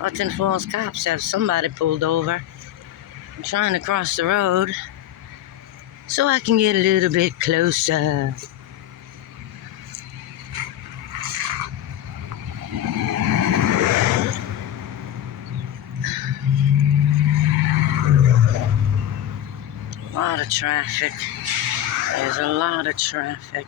Hudson Falls cops have somebody pulled over. I'm trying to cross the road so I can get a little bit closer. A lot of traffic. There's a lot of traffic.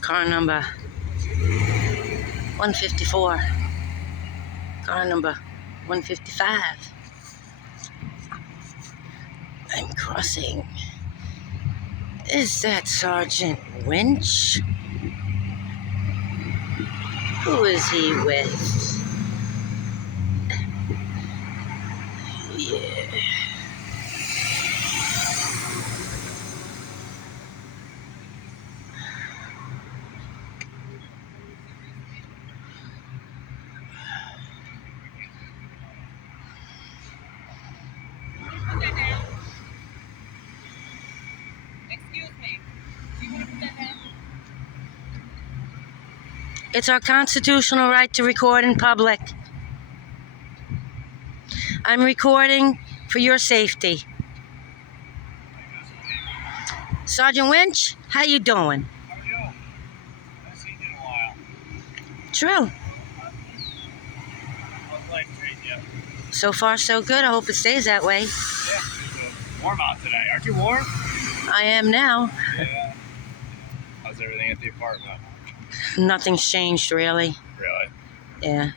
Car number 154. Car number 155. I'm crossing. Is that Sergeant Winch? Who is he with? Yeah. Excuse me. Do you want to put that down? It's our constitutional right to record in public. I'm recording for your safety. Sergeant Winch, how you doing? How are you? I've seen you in a while. True. How's life treating you? So far, so good. I hope it stays that way. Yeah, it's warm out today. Aren't you warm? I am now. Yeah. How's everything at the apartment? Nothing's changed, really. Really? Yeah.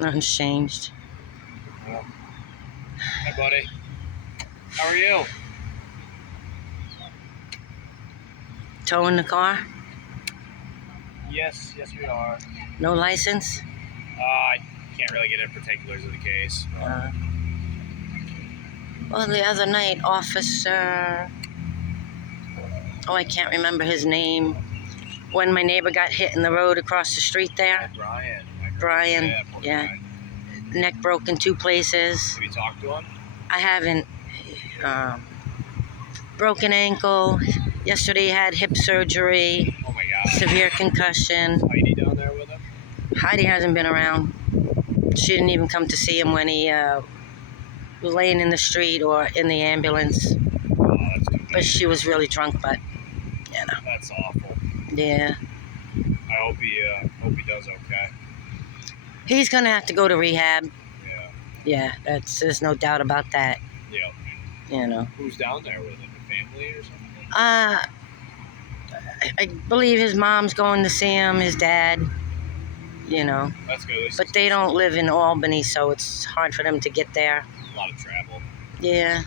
Nothing's changed. Well, hey, buddy. How are you? Towing the car? Yes, we are. No license? I can't really get into particulars of the case. Well, the other night, Officer... Oh, I can't remember his name. When my neighbor got hit in the road across the street there. Brian. Brian, Poor yeah. Brian. Neck broke in 2 places. Have you talked to him? I haven't. Broken ankle. Yesterday he had hip surgery. Oh my God. Severe concussion. Heidi down there with him? Heidi hasn't been around. She didn't even come to see him when he was laying in the street or in the ambulance. Oh, that's too bad. But she was really drunk, but, you know. That's awful. Yeah. I hope he does okay. He's going to have to go to rehab. Yeah. Yeah, there's no doubt about that, Yeah. you know. Who's down there with him? The family or something? I believe his mom's going to see him, his dad, you know. That's good. At least But they don't live in Albany, so it's hard for them to get there. a lot of travel. Yeah.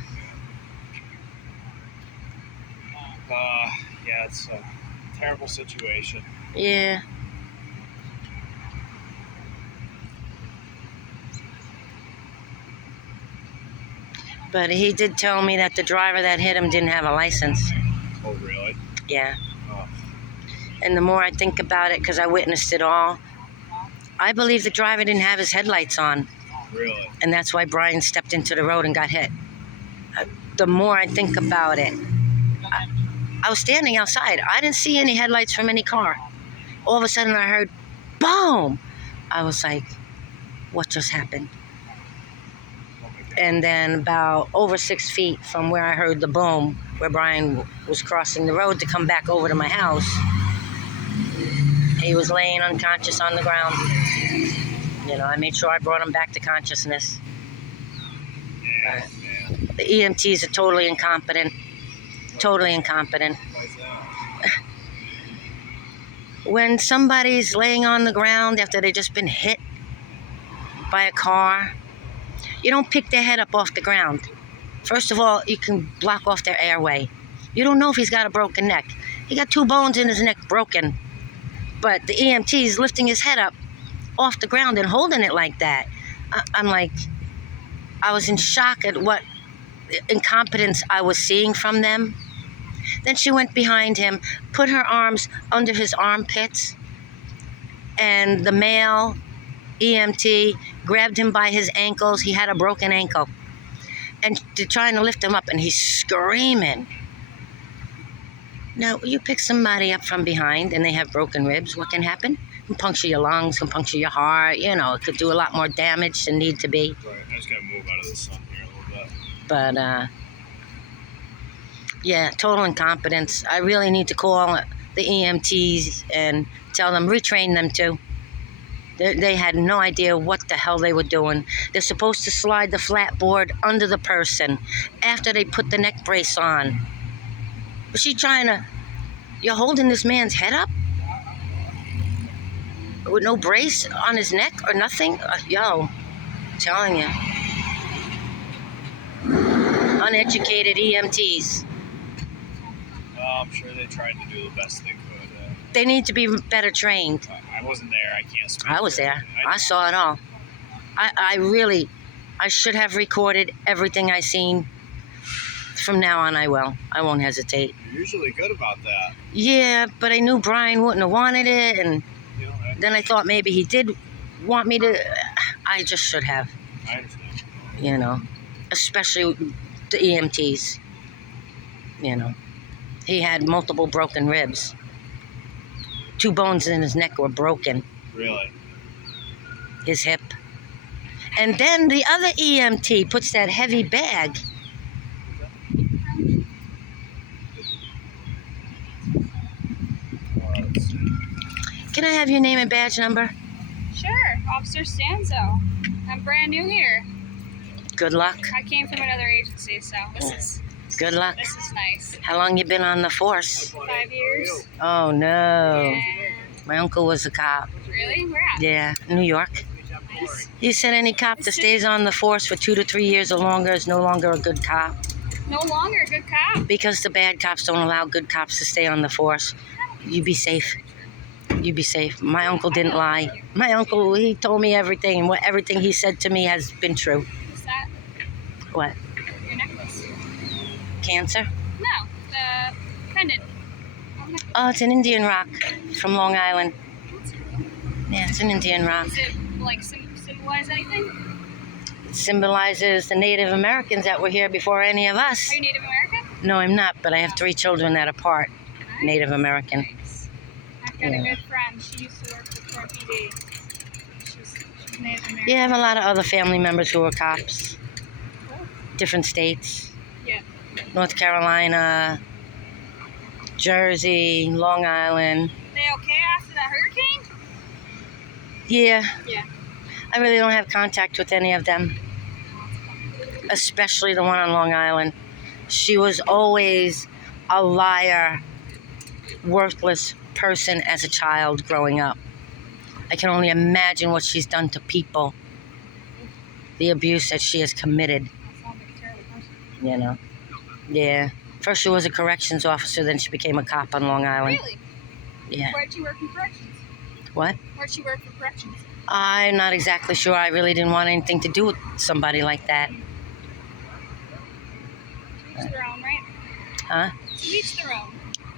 Yeah, it's a terrible situation. Yeah. But he did tell me that the driver that hit him didn't have a license. Oh, really? Yeah. Oh, And the more I think about it, because I witnessed it all, I believe the driver didn't have his headlights on. really? And that's why Brian stepped into the road and got hit. The more I think about it, I was standing outside. I didn't see any headlights from any car. All of a sudden I heard, boom! I was like, what just happened? Oh my God. And then about over 6 feet from where I heard the boom, where Brian was crossing the road to come back over to my house, he was laying unconscious on the ground. You know, I made sure I brought him back to consciousness. Yeah, yeah. The EMTs are totally incompetent. Totally incompetent. Why's that? When somebody's laying on the ground after they've just been hit by a car, you don't pick their head up off the ground. First of all, you can block off their airway. You don't know if he's got a broken neck. He got 2 bones in his neck broken. But the EMT is lifting his head up off the ground and holding it like that. I'm like, I was in shock at what incompetence I was seeing from them. Then she went behind him, put her arms under his armpits, and the male EMT grabbed him by his ankles. He had a broken ankle. And they're trying to lift him up, and he's screaming. Now, you pick somebody up from behind, and they have broken ribs, what can happen? It can puncture your lungs, can puncture your heart. You know, it could do a lot more damage than need to be. Right. I just gotta move out of the sun here a little bit. But, yeah, total incompetence. I really need to call the EMTs and tell them, retrain them too. They had no idea what the hell they were doing. They're supposed to slide the flat board under the person after they put the neck brace on. Was she trying to... You're holding this man's head up? With no brace on his neck or nothing? Yo, I'm telling you. Uneducated EMTs. I'm sure they tried to do the best they could. They need to be better trained. I wasn't there. I can't speak. I was for it. there. I saw it all. I should have recorded everything I seen. From now on, I will. I won't hesitate. You're usually good about that. Yeah, but I knew Brian wouldn't have wanted it, and You know, then I thought maybe he did want me to. I just should have, I understand. you know, especially the EMTs. You know, he had multiple broken ribs. 2 bones in his neck were broken. Really? His hip. And then the other EMT puts that heavy bag. Can I have your name and badge number? Sure, Officer Stanzo. I'm brand new here. Good luck. I came from another agency, so Good luck. this is nice. How long you been on the force? 5 years. Oh no. Yeah. My uncle was a cop. Really? Where at? Yeah, New York. Nice. He said any cop that stays on the force for 2 to 3 years or longer is no longer a good cop. No longer a good cop. Because the bad cops don't allow good cops to stay on the force. You be safe. You be safe. My uncle didn't lie. My uncle, he told me everything, and everything he said to me has been true. What's that? What? Your necklace? Cancer? No, the pendant. Oh, it's an Indian rock from Long Island. Yeah, it's an Indian rock. Does it like symbolize anything? It symbolizes the Native Americans that were here before any of us. Are you Native American? No, I'm not, but I have 3 children that are part Native American. Nice. I've got Yeah. a good friend. She used to work for Fort PD. She's Native American. Yeah, I have a lot of other family members who are cops. Different states. Yeah. North Carolina, Jersey, Long Island. They okay after that hurricane? Yeah. Yeah. I really don't have contact with any of them, especially the one on Long Island. She was always a liar, worthless person as a child growing up. I can only imagine what she's done to people, the abuse that she has committed, That sounds like a terrible person. you know. Yeah. First she was a corrections officer, then she became a cop on Long Island. Really? Yeah. Where'd she work for corrections? What? Where'd she work for corrections? I'm not exactly sure. I really didn't want anything to do with somebody like that. To each their own, right? Huh? To each their own.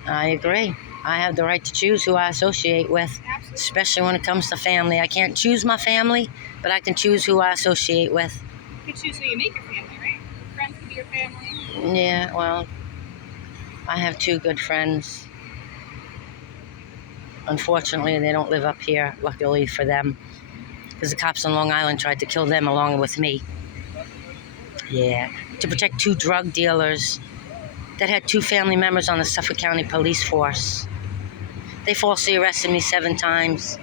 I agree. I have the right to choose who I associate with, Absolutely. especially when it comes to family. I can't choose my family, but I can choose who I associate with. You can choose who you make your family, right? Your friends can be your family. Yeah, well, I have 2 good friends. Unfortunately, they don't live up here, luckily for them, because the cops on Long Island tried to kill them along with me. Yeah, to protect 2 drug dealers that had 2 family members on the Suffolk County Police Force. They falsely arrested me 7 times.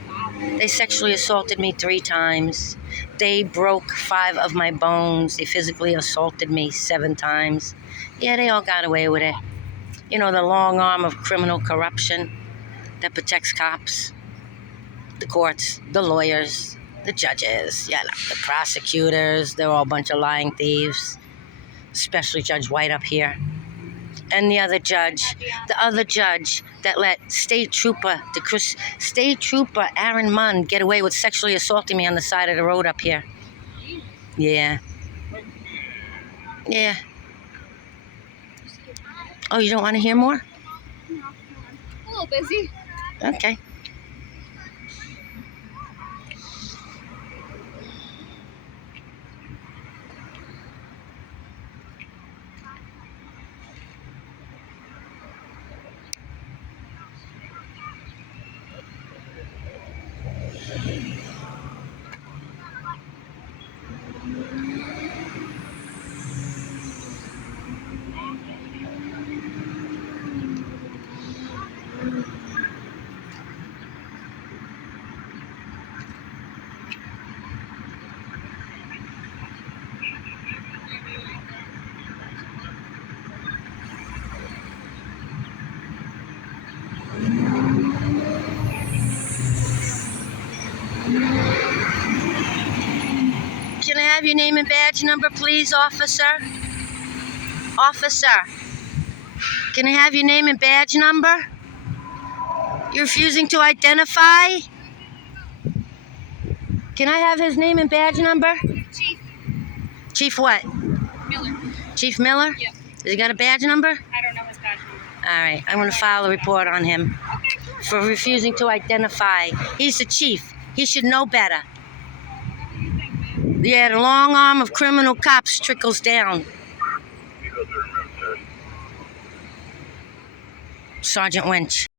They sexually assaulted me 3 times. They broke 5 of my bones. They physically assaulted me 7 times. Yeah, they all got away with it. You know, the long arm of criminal corruption that protects cops, the courts, the lawyers, the judges, yeah, the prosecutors. They're all a bunch of lying thieves, especially Judge White up here. and the other judge. The other judge that let State Trooper Aaron Munn get away with sexually assaulting me on the side of the road up here. Yeah. Yeah. Oh, you don't want to hear more? No, a little busy. Okay. Can I have your name and badge number, please, officer? Officer, can I have your name and badge number? You're refusing to identify? Can I have his name and badge number? Chief Chief what? Miller. Chief Miller? Yep. Has he got a badge number? I don't know his badge number. All right, I'm going to file a report on him Okay, sure. for refusing to identify. He's the chief. He should know better. What do you think, man? Yeah, the long arm of criminal cops trickles down. Sergeant Winch.